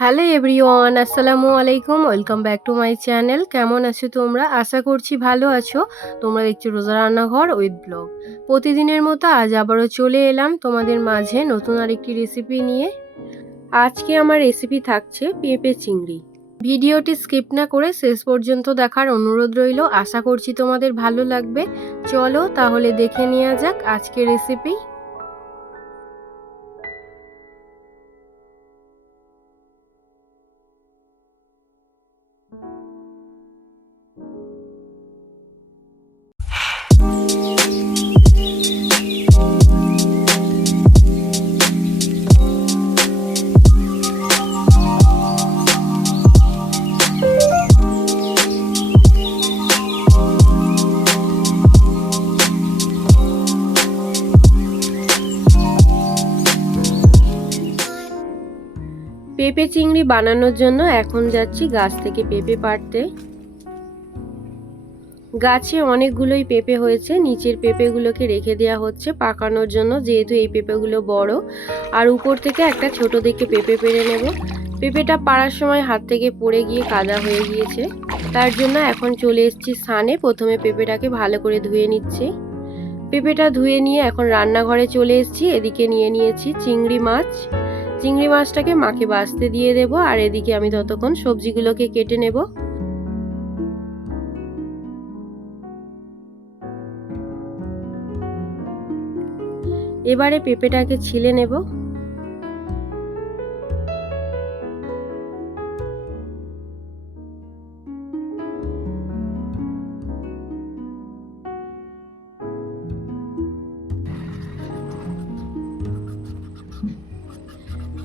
Hello everyone, আসসালামু আলাইকুম। Welcome back to my channel. কেমন আছো তোমরা? আশা করছি ভালো আছো। তোমরা দেখছো রোজা রান্নাঘর উইথ ব্লগ। প্রতিদিনের মতো আজ আবারও চলে এলাম তোমাদের মাঝে নতুন আরেকটি রেসিপি নিয়ে। আজকে আমার রেসিপি থাকছে পেঁপে চিংড়ি। ভিডিওটি স্কিপ না করে শেষ পর্যন্ত দেখার অনুরোধ রইল। আশা করছি তোমাদের ভালো লাগবে। চলো তাহলে দেখে নেওয়া যাক আজকের রেসিপি। পেঁপে চিংড়ি বানানোর জন্য এখন যাচ্ছি গাছ থেকে পেঁপে পাড়তে। গাছে অনেকগুলোই পেঁপে হয়েছে, নিচের পেঁপেগুলোকে রেখে দেওয়া হচ্ছে পাকানোর জন্য, যেহেতু এই পেঁপেগুলো বড়। আর উপর থেকে একটা ছোট দেখে পেঁপে পেড়ে নেব। পেঁপেটা পাড়ার সময় হাত থেকে পড়ে গিয়ে কাদা হয়ে গিয়েছে, তার জন্য এখন চলে এসেছি স্নানে। প্রথমে পেঁপেটাকে ভালো করে ধুয়ে নিচ্ছি। পেঁপেটা ধুয়ে নিয়ে এখন রান্নাঘরে চলে এসেছি। এদিকে নিয়ে নিয়েছি চিংড়ি মাছ। চিংড়ি মাছটাকে মাকে বাছতে দিয়ে দেবো, আর এদিকে আমি ততক্ষণ সবজিগুলোকে কেটে নেব। এবারে পেঁপেটাকে ছিলে নেব।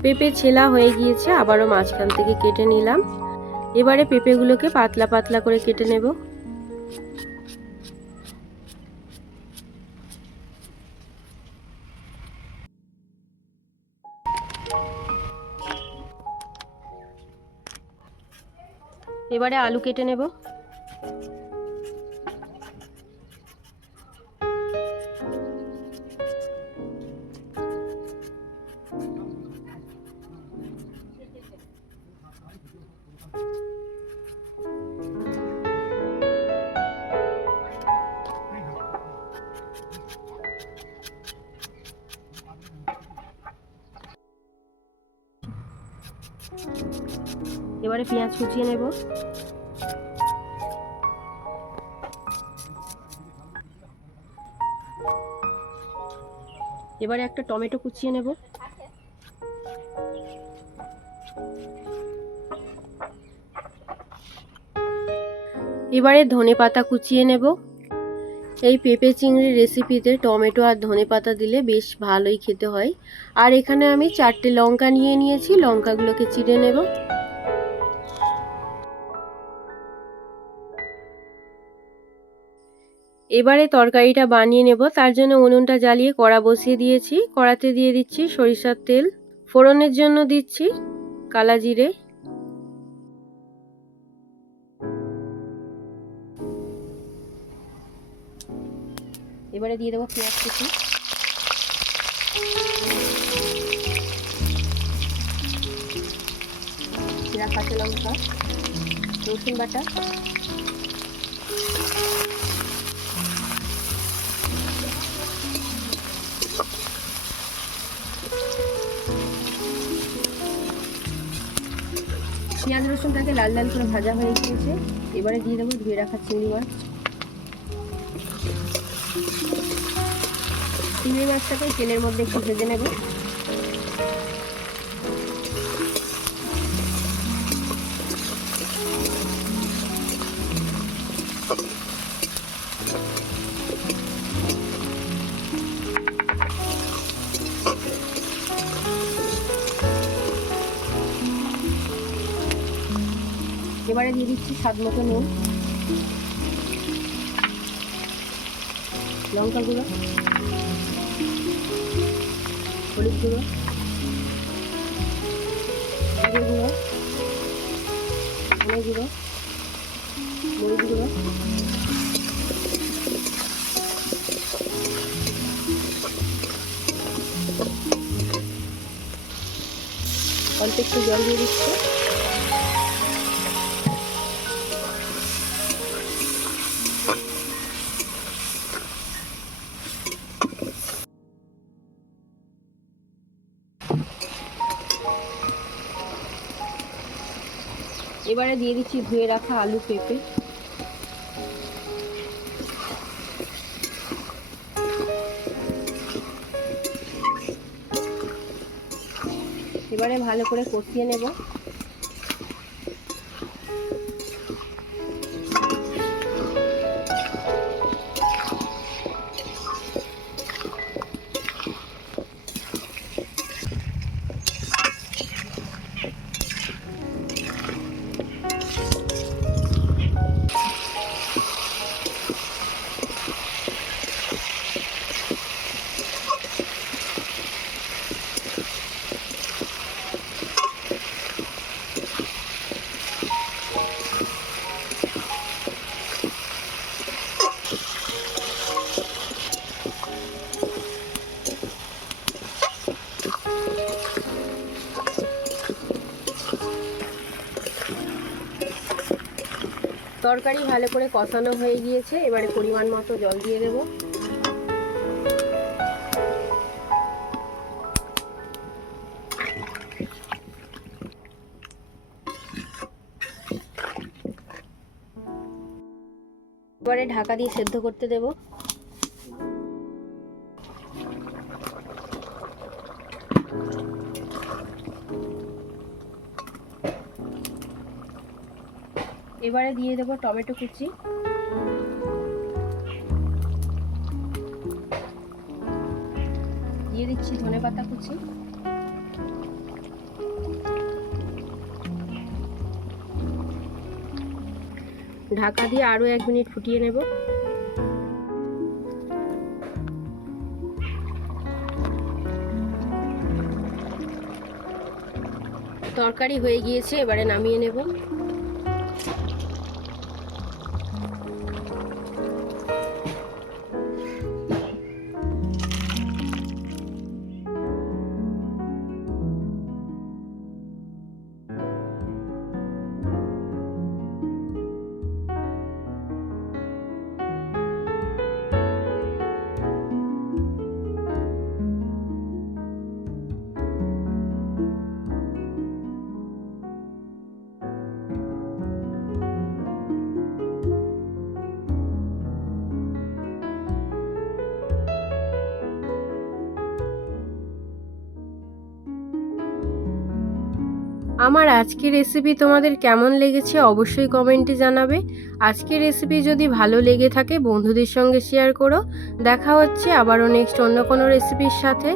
পেঁপে ছেলা হয়ে গিয়েছে, আবারও মাঝখান থেকে কেটে নিলাম। এবারে পেঁপেগুলোকে পাতলা পাতলা করে কেটে নেব। এবারে আলু কেটে নেব। এবারে পেঁয়াজ কুচিয়ে নেব। এবারে একটা টমেটো কুচিয়ে নেব। এবারে ধনেপাতা কুচিয়ে নেব। এই পেঁপে চিংড়ির রেসিপিতে টমেটো আর ধনেপাতা দিলে বেশ ভালোই খেতে হয়। আর এখানে আমি 4টে লঙ্কা নিয়ে নিয়েছি, লঙ্কাগুলোকে চিড়ে নেব। এবারে তরকারিটা বানিয়ে নেব। তার জন্য উনুনটা জ্বালিয়ে কড়া বসিয়ে দিয়েছি। কড়াতে দিয়ে দিচ্ছি সরিষার তেল। ফোড়নের জন্য দিচ্ছি কালা জিরে। এবারে দিয়ে দেবো পেঁয়াজ কুচি, জিরা, কাঁচা লঙ্কা, রসুন বাটা, পেঁয়াজ রসুনটাকে লাল লাল করে ভাজা হয়ে গিয়েছে। এবারে দিয়ে দেবো ধুয়ে রাখা চিংড়ি মাছ। চিংড়ি মাছটাকে তেলের মধ্যে একটু ভেজে নেব। এবারে দিয়ে দিচ্ছি স্বাদ মতো নুন, লঙ্কা গুঁড়ো, হলুদ গুঁড়ো, জিরে গুঁড়ো, ধনে গুঁড়ো, মরিচ গুঁড়ো, অল্প একটু জল দিয়ে দিচ্ছি। এবারে দিয়ে দিচ্ছি ধুয়ে রাখা আলু পেঁপে। এবারে ভালো করে কষিয়ে নেব। তরকারি ভালো করে কষানো হয়ে গিয়েছে, এবারে পরিমাণ মতো জল দিয়ে দেব। এবারে ঢাকা দিয়ে সেদ্ধ করতে দেব। এবারে দিয়ে দেব টমেটো কুচি, দিয়ে দিচ্ছি ধনেপাতা কুচি, ঢাকা দিয়ে আরো 1 মিনিট ফুটিয়ে নেব। তরকারি হয়ে গিয়েছে, এবারে নামিয়ে নেব। আমার আজকের রেসিপি তোমাদের কেমন লেগেছে অবশ্যই কমেন্টে জানাবে। আজকের রেসিপি যদি ভালো লেগে থাকে বন্ধুদের সঙ্গে শেয়ার করো। দেখা হচ্ছে আবারও নেক্সট অন্য কোনো রেসিপির সাথে।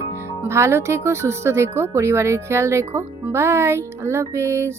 ভালো থেকো, সুস্থ থেকো, পরিবারের খেয়াল রেখো। বাই, আল্লাহ হাফেজ।